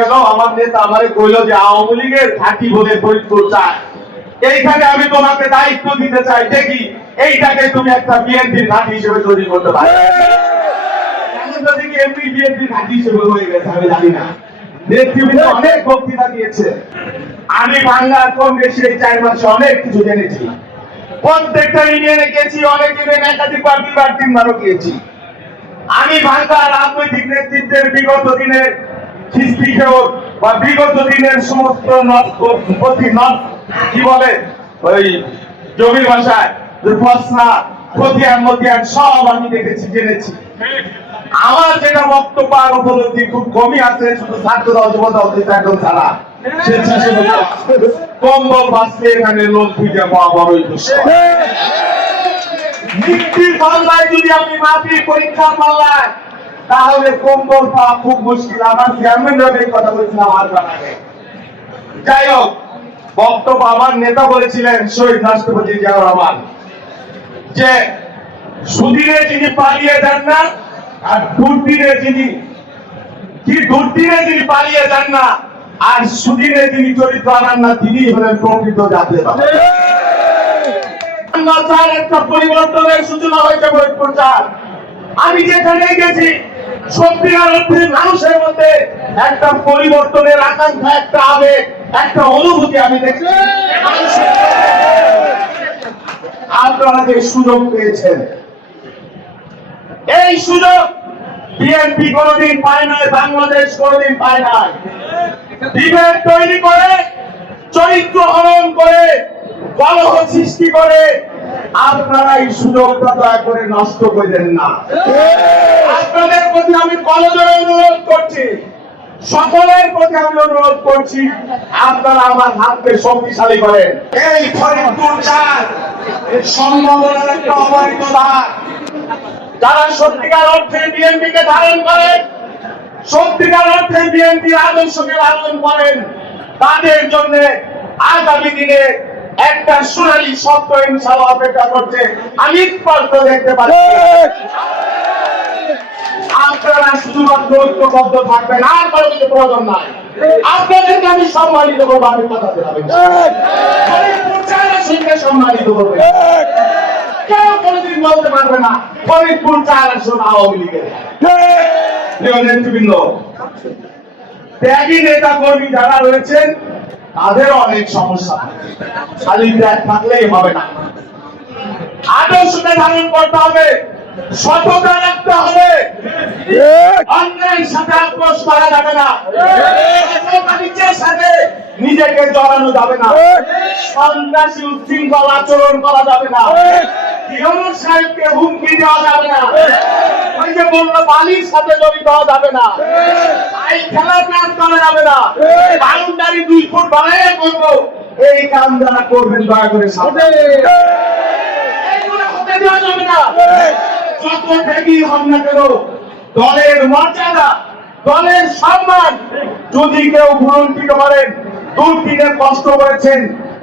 গেল আমার নেতা, আমারে কইলো যে আওয়ামী লীগের বলে ফরিদপুর চায় এইখানে আমি তোমাকে দায়িত্ব দিতে চাই, দেখি এইটাকে তুমি একটা বিএনপির হিসেবে তৈরি করতে পারো। রাজনৈতিক নেতৃত্বের বিগত দিনের হিস্ট্রিকেও বা বিগত দিনের সমস্ত প্রতি কি বলে? ওই জমির ভাষায় খতিয়ান মতিয়ান সব আমি দেখেছি জেনেছি। আমার যেটা বক্তব্য আর উপলব্ধি খুব কমই আছে শুধু ছাত্র ছাড়া। কম্বল বাঁচতে এখানে লোক খুঁজে পাওয়া বড়ই দুষ্কর মৃত্যুর মামলায় যদি আমি মাফি পরীক্ষার তাহলে কম্বল পাওয়া খুব মুশকিল। আমার চেয়ারম্যান কথা বলেছিলাম আমার জানা নেই। যাই হোক, বক্তব্য আমার নেতা বলেছিলেন, শহীদ রাষ্ট্রপতি জিয়াউর রহমান, যে সুদিনে যিনি পালিয়ে যান না, আর দুর্দিনে যিনি, কি দুর্দিনে যিনি পালিয়ে যান না, আর সুদিনে চরিত্র আনান না তিনি হলেন প্রকৃত জাতীয় একটা পরিবর্তনের সূচনা হয়েছে আমি যেখানে গেছি সত্যিকার অর্থে মানুষের মধ্যে একটা পরিবর্তনের আকাঙ্ক্ষা, একটা আবেগ, একটা অনুভূতি আমি দেখছি। আপনারা যে সুযোগ পেয়েছেন, এই সুযোগ বিএনপি কোনদিন পায় নাই, বাংলাদেশ কোনদিন পায় নাই। বিভেদ তৈরি করে, চরিত্র হরণ করে, কলহ সৃষ্টি করে আপনারা এই সুযোগটা দয়া করে নষ্ট করবেন না। আপনাদের প্রতি আমি কলজোরে অনুরোধ করছি। সকলের প্রতি আমি অনুরোধ করছি আপনারা আমার হাতকে শক্তিশালী করেন। এই ফরিদপুর চার সম্ভাবনার একটা অবহিত ধার। যারা সত্যিকার অর্থে বিএনপি কে ধারণ করেন সত্যিকার অর্থে বিএনপি আদর্শকে ধারণ করেন তাদের জন্য আগামী দিনে একটা সোনালী সত্য ইনশাল্লাহ অপেক্ষা করছে। আমি স্পষ্ট দেখতে পাচ্ছি। আপনারা শুধুমাত্র থাকবেন, আর কোনো কিছু প্রয়োজন নাই। আপনাদেরকে আমি সম্মানিত করব, আমি কথা দিলাম সম্মানিত কেউ কোনোদিন বলতে পারবে না ফরিদপুর চার আসন আওয়ামী লীগের। নেতৃবৃন্দ, ত্যাগী নেতা কর্মী যারা রয়েছেন তাদের অনেক সমস্যা খালি ত্যাগ থাকলেই হবে না। আদর্শকে ধারণ করতে হবে সততা রাখতে হবে। অন্যের সাথে আপোষ করা যাবে না। নিজের সাথে নিজেকে জড়ানো যাবে না। সন্ত্রাসী উচ্ছৃঙ্খল আচরণ করা যাবে না। ইউনুস সাহেবকে হুমকি দেওয়া যাবে না। ওই যে বলল বালির সাথে জড়িত হওয়া যাবে না। এই খেলার কাজ করা যাবে না। বাউন্ডারি দুই ফুট বাড়াইয়া করব। এই কাম যারা করবেন দয়া করে সাবধান এইগুলো হতে দেওয়া যাবে না। যত ত্যাগী হন না কেন দলের মর্যাদা দলের সম্মান যদি কেউ ভুলন্টিত করেন দুর্দিনে কষ্ট করেছেন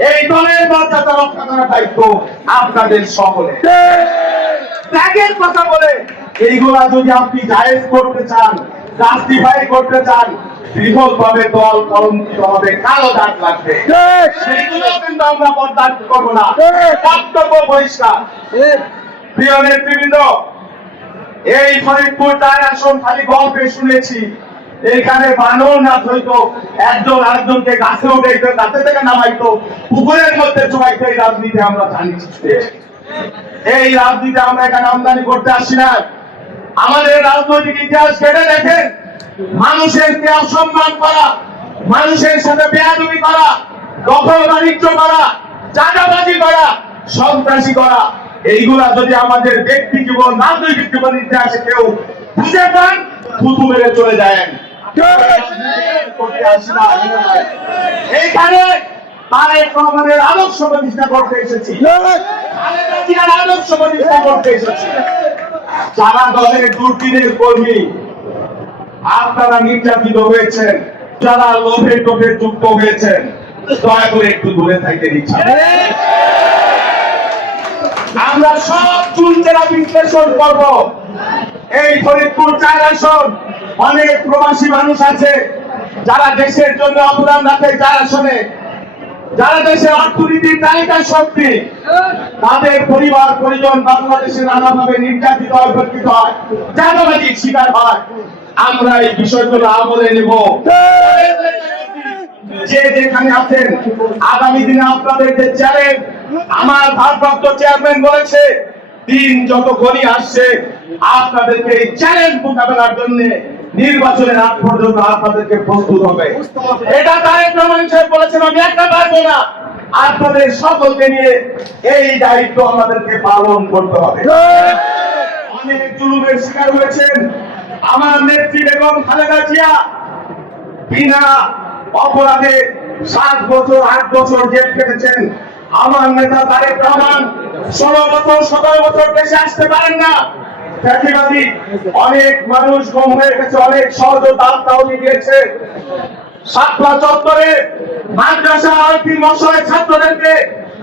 এই দলের মর্যাদা রক্ষা করার দায়িত্ব আপনাদের সকলে ত্যাগের কথা বলে এইগুলা যদি আপনি জায়েজ করতে চান জাস্টিফাই করতে চান দল কলঙ্কিত হবে কালো দাগ লাগবে। সেইগুলো কিন্তু আমরা বরদাস্ত করব না। বক্তব্য পরিষ্কার প্রিয় নেতৃবৃন্দ এই ফরিদপুর তার আসন খালি গল্পে শুনেছি। এখানে বানর না হইতো একজন আরেকজনকে গাছে উঠাইতো গাছে থেকে নামাইতো পুকুরের মধ্যে চুমাইতো এই রাজনীতি আমরা জানি। এই রাজনীতি আমরা এখানে আমদানি করতে আসি না আমাদের রাজনৈতিক ইতিহাস কেটে দেখেন মানুষের অসম্মান করা মানুষের সাথে বেয়াদবি করা দখল বাণিজ্য করা চাঁদাবাজি করা সন্ত্রাসী করা এইগুলা যদি আমাদের ব্যক্তি জীবন রাজনৈতিক জীবন ইতিহাসে কেউ বুঝে পান থুতু মেরে চলে যায়। এইখানে তারেক রহমানের আদর্শ প্রতিষ্ঠা করতে এসেছি। আদর্শ প্রতিষ্ঠা করতে এসেছি। যারা দলের দুর্দিনের কর্মী, আপনারা নির্যাতিত হয়েছেন, যারা লোভে টোভে যুক্ত হয়েছেন, দয়া করে একটু দূরে থাকতে ইচ্ছা আমরা সব চুলচেরা বিশ্লেষণ করব। এই ফরিদপুর চার আসন, অনেক প্রবাসী মানুষ আছে, যারা দেশের জন্য অবদান রাখে যারা শোনে যারা দেশের অর্থনীতির তালিকা শক্তি, তাদের পরিবার, পরিজন বাংলাদেশে নানাভাবে নির্যাতিত উপেক্ষিত হয় জানাবাজির শিকার হয়। আমরা এই বিষয়গুলো আমলে নেব। যে যেখানে আছেন, আগামী দিনে আপনাদের যে চ্যালেঞ্জ আমার ভারপ্রাপ্ত চেয়ারম্যান বলেছে, দিন যত গড়িয়ে আসছে, আপনাদেরকে এই চ্যালেঞ্জ মোকাবেলার জন্য নির্বাচনের আগ পর্যন্ত আপনাদেরকে প্রস্তুত হবে। এটা তারেক রহমান সাহেব বলেছেন, আমি একটা পারব না। আপনাদের সকলকে নিয়ে এই দায়িত্ব আমাদেরকে পালন করতে হবে। অনেক জুলুমের শিকার হয়েছেন। আমার নেত্রী বেগম খালেদা জিয়া বিনা অপরাধে সাত বছর, আট বছর জেল কেটেছেন আমার নেতা তারেক রহমান ষোলো বছর, সতেরো বছর দেশে আসতে পারেন না। ফ্যাসিবাদী অনেক মানুষ গম হয়ে গেছে অনেক সহযোগিতা তাহলে দিয়েছে সাতলা চত্বরে মাদ্রাসা আইটি মশায় ছাত্রদেরকে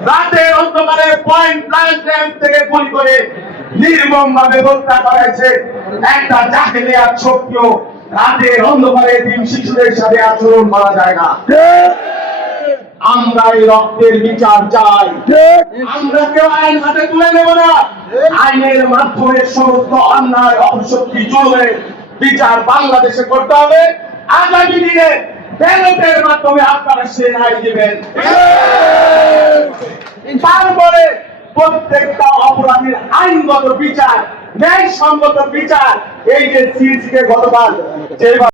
রাতের অন্ধকারে পয়েন্ট ব্ল্যাঙ্ক র্যাম্প থেকে গুলি করে নির্মম ভাবে হত্যা করেছে। একটা জাহেলিয়াত শক্তিও রাতের অন্ধকারে দিন শিশুদের সাথে আচরণ করা যায় না। আমরা এই রক্তের বিচার চাই। আমরা কেউ আইন হাতে তুলে নেব না। আইনের মাধ্যমে সমস্ত অন্যায়, অপশক্তি চলবে বিচার বাংলাদেশে করতে হবে। আগামী দিনে ব্যালটের মাধ্যমে আপনারা সে রায় দিবেন। তারপরে প্রত্যেকটা অপরাধীর আইনগত বিচার, ন্যায়সঙ্গত বিচার, এই যে সিএসি গতকাল যেভাবে